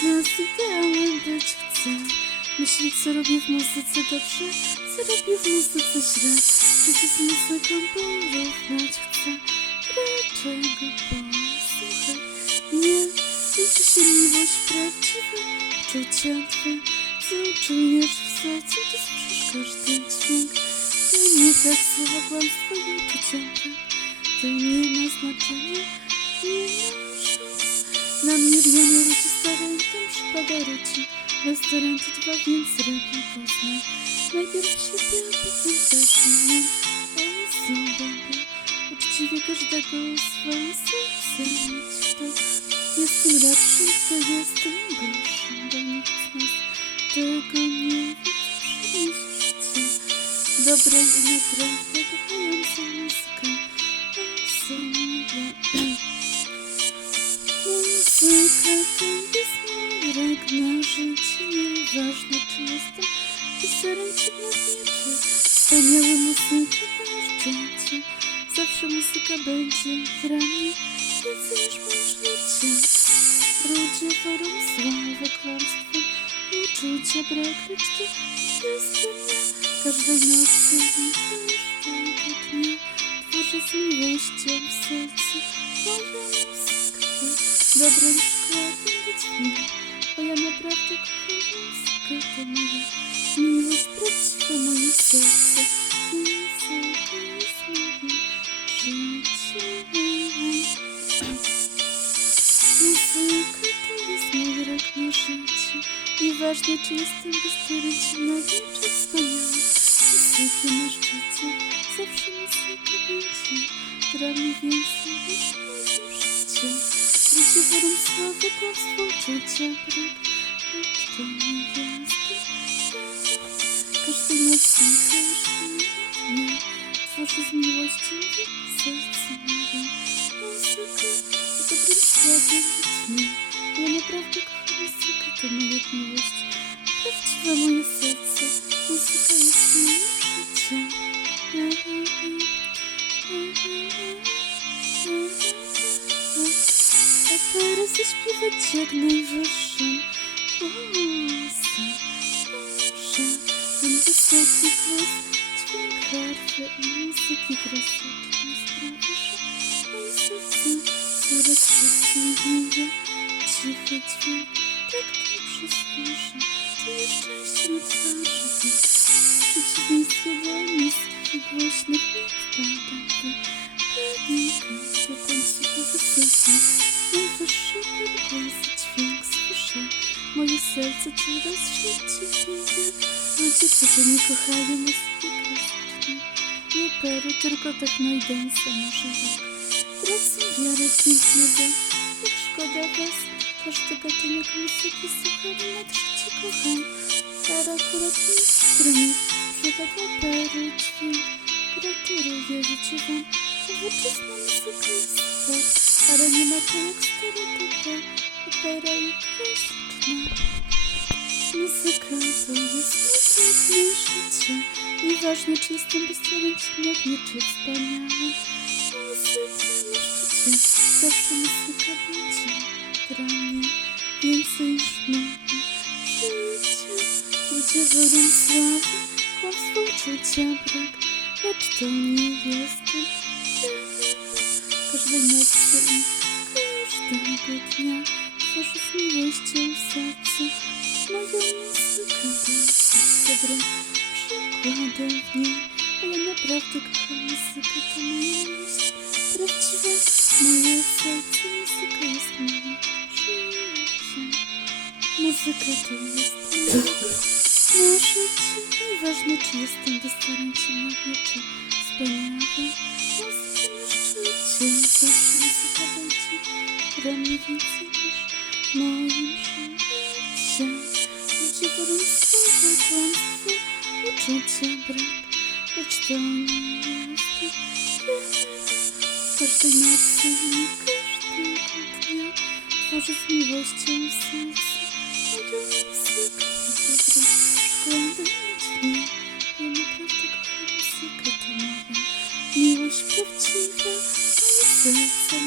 z nas ideałem być chce. Myśleć co robię w muzyce dobrze Co robię w muzyce źle. Życie z muzyką porównać chcę Dlaczego posłuchaj Nie. Liczy się miłość prawdziwa Uczucia twe Co czujesz w sercu Ty słyszysz każdy dźwięk. To nie tak słowa kłamstwo i uczucia tak To nie ma znaczenia Nie ma szans. Na miliony ludzi z talentem przypada Bez talentu dwa, więc lepiej poznaj Najpierw siebie, a potem też inną osobę Uczciwie każdego z was ocenić Kto jest tym lepszym, kto jest tym gorszym Bo nikt z nas tego nie wie, co przyniesie życie Dobre i naprawdę kochające muzykę mój rek na życie Nieważne czy jestem pisarem czy gniewniczy Wspaniałe muzyki na życie Zawsze muzyka będzie w ramię Więcej niż moje życie Ludzie worą sławę, kłamstwo Uczucia brak, to jestem ja Każdej nocy i każdego dnia Tworzę z miłością w sercu. Moją muzykę Dobrym przykładem być miłym Nieważne czy jestem bezstary czy nagi czy wspaniały Muzykę na szczycie Zawsze muzyka będzie Dla mnie więcej niż moje życie Ludzie worą sławy, kłamstwo, uczucia, brak Lecz to nie jestem ja Każdej nocy, każdego dnia Tworzę z miłością w sercu moją Muzykę i dobrym przykładem to moje serce Muzyka jest Operę zaśpiewać jak najwyższym głosem Muszę ten wysoki głos Dźwięk harfy i muzyki że moje serce coraz szybciej bije Cichy dźwięk tak mi przysłyszę Czuję szczęście na twarzy W przeciwieństwie do niskich i głośnych wpadam w panikę Potem cicho wysoki Najwyższy dźwięk słyszę Moje serce coraz szybciej bije Ludzie, którzy nie kochają muzyki klasycznej Nie opery, tylko techno i może rock Tracę wiarę pięknego Jak szkoda was Każdy gatunek muzyki słucham i nad życie kocham Ale akurat mistrz mi Przypadł opery, dźwięk Gratuluję życie wam Nowoczesna muzyka jest. Super Ale nie ma to jak dobre Opera i klasyczna Muzyka to jest mój piękne życie. Nieważne czy jestem bezcelowy, czy modny, czy wspaniały Muzyka na szczycie Zawsze Wolą sławy Kłamstwo uczucia brak Lecz to nie jestem Każdej nocy i każdego dnia Tworzę z miłością w sercu Moją muzykę. Jest dobrym przykładem w niej A ja naprawdę kocham muzykę, to moja miłość prawdziwa Moje serce, muzyka jest moim życiem Muzyka to jest mój na życie Nieważne czy jestem wystarem czy nagle, czy wspaniałym na szczycie Zawsze muzyka będzie dla mnie więcej. Niż moim życiem Ludzie wolą słowa, kłamstwo, uczucia brak Lecz to nie jestem Każdej nocy i każdego dnia Tworzę z miłością w sercu Moją muzykę i przykładem być mnie Ja naprawdę kocham muzykę, to